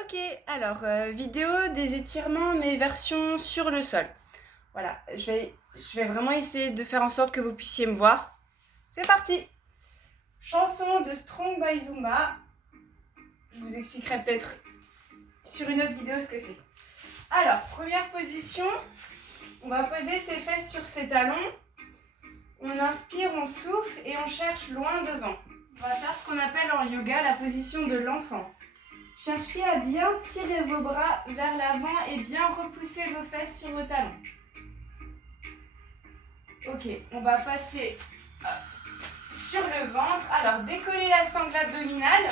Ok, alors vidéo des étirements mais version sur le sol. Voilà, je vais vraiment essayer de faire en sorte que vous puissiez me voir. C'est parti! Chanson de Strong by Zumba. Je vous expliquerai peut-être sur une autre vidéo ce que c'est. Alors, première position, on va poser ses fesses sur ses talons. On inspire, on souffle et on cherche loin devant. On va faire ce qu'on appelle en yoga la position de l'enfant. Cherchez à bien tirer vos bras vers l'avant et bien repousser vos fesses sur vos talons. Ok, on va passer sur le ventre. Alors, décollez la sangle abdominale.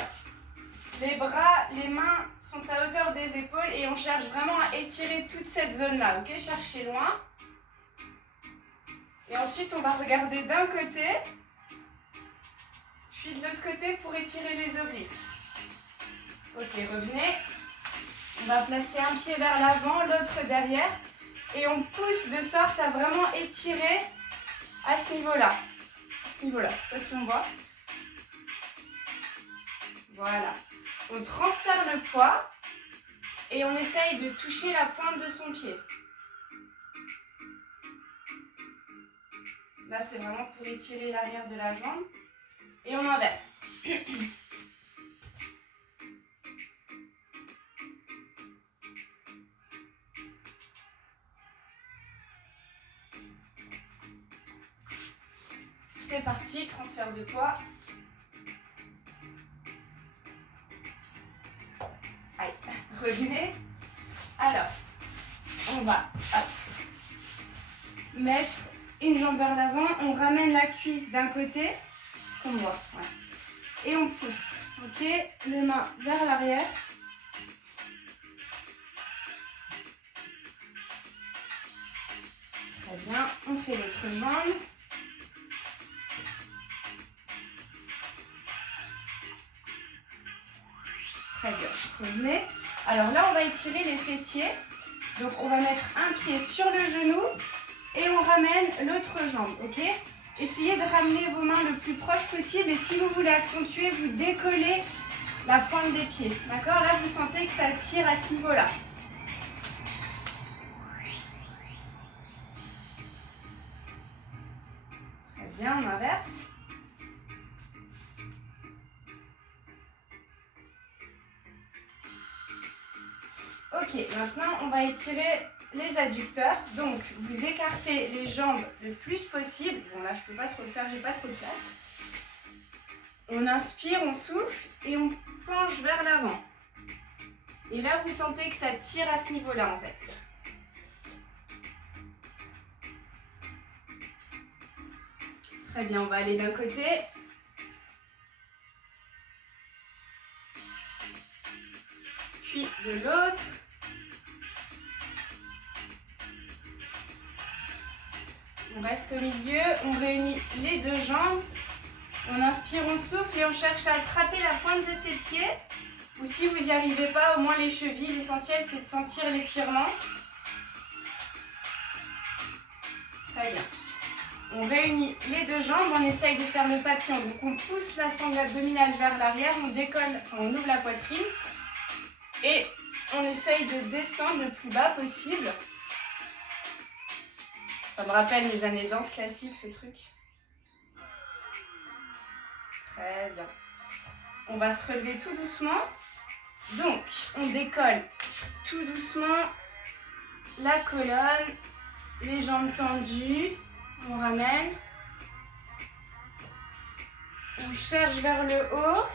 Les bras, les mains sont à hauteur des épaules et on cherche vraiment à étirer toute cette zone-là. Ok, cherchez loin. Et ensuite, on va regarder d'un côté, puis de l'autre côté pour étirer les obliques. Ok, revenez. On va placer un pied vers l'avant, l'autre derrière. Et on pousse de sorte à vraiment étirer à ce niveau-là. À ce niveau-là. Je ne sais pas si on voit. Voilà. On transfère le poids et on essaye de toucher la pointe de son pied. Là, c'est vraiment pour étirer l'arrière de la jambe. Et on inverse. C'est parti, transfert de poids. Allez, revenez. Alors, on va mettre une jambe vers l'avant. On ramène la cuisse d'un côté, ce qu'on voit. Voilà. Et on pousse. Ok, les mains vers l'arrière. Très bien, on fait l'autre jambe. Très bien, revenez. Alors là, on va étirer les fessiers. Donc, on va mettre un pied sur le genou et on ramène l'autre jambe, ok? Essayez de ramener vos mains le plus proche possible et si vous voulez accentuer, vous décollez la pointe des pieds, d'accord? Là, vous sentez que ça tire à ce niveau-là. Très bien, on inverse. Ok, maintenant on va étirer les adducteurs. Donc vous écartez les jambes le plus possible. Bon là je peux pas trop le faire, j'ai pas trop de place. On inspire, on souffle et on penche vers l'avant. Et là vous sentez que ça tire à ce niveau-là en fait. Très bien, on va aller d'un côté. Puis de l'autre. On reste au milieu, on réunit les deux jambes. On inspire, on souffle et on cherche à attraper la pointe de ses pieds. Ou si vous n'y arrivez pas, au moins les chevilles. L'essentiel, c'est de sentir l'étirement. Très bien. On réunit les deux jambes, on essaye de faire le papillon. Donc on pousse la sangle abdominale vers l'arrière, on décolle, on ouvre la poitrine. Et on essaye de descendre le plus bas possible. Ça me rappelle les années danse classique, ce truc. Très bien. On va se relever tout doucement. Donc, on décolle tout doucement la colonne, les jambes tendues. On ramène. On cherche vers le haut.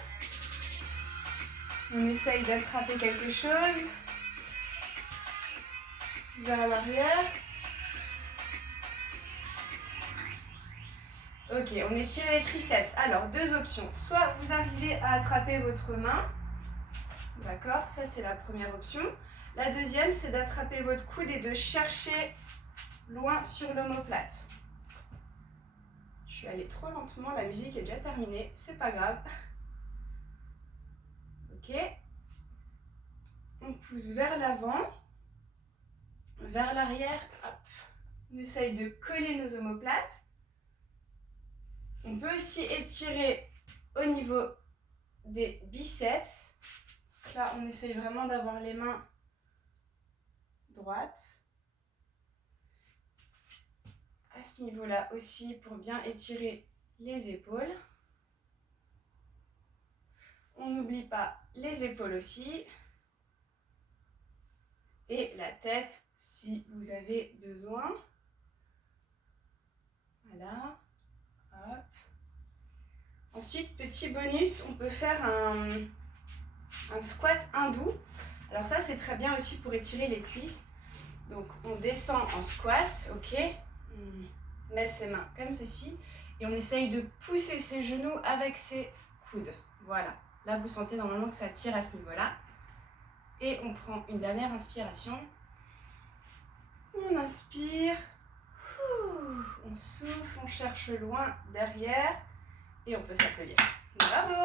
On essaye d'attraper quelque chose. Vers l'arrière. Ok, on étire les triceps. Alors, deux options. Soit vous arrivez à attraper votre main. D'accord, ça c'est la première option. La deuxième, c'est d'attraper votre coude et de chercher loin sur l'omoplate. Je suis allée trop lentement, la musique est déjà terminée, c'est pas grave. Ok. On pousse vers l'avant, vers l'arrière. Hop. On essaye de coller nos omoplates. On peut aussi étirer au niveau des biceps. Donc là, on essaye vraiment d'avoir les mains droites. À ce niveau-là aussi, pour bien étirer les épaules. On n'oublie pas les épaules aussi. Et la tête, si vous avez besoin. Voilà. Hop. Ensuite, petit bonus, on peut faire un squat hindou. Alors ça, c'est très bien aussi pour étirer les cuisses. Donc, on descend en squat, ok. On met ses mains comme ceci. Et on essaye de pousser ses genoux avec ses coudes. Voilà. Là, vous sentez normalement que ça tire à ce niveau-là. Et on prend une dernière inspiration. On inspire. On souffle, on cherche loin derrière. Et on peut s'applaudir. Bravo!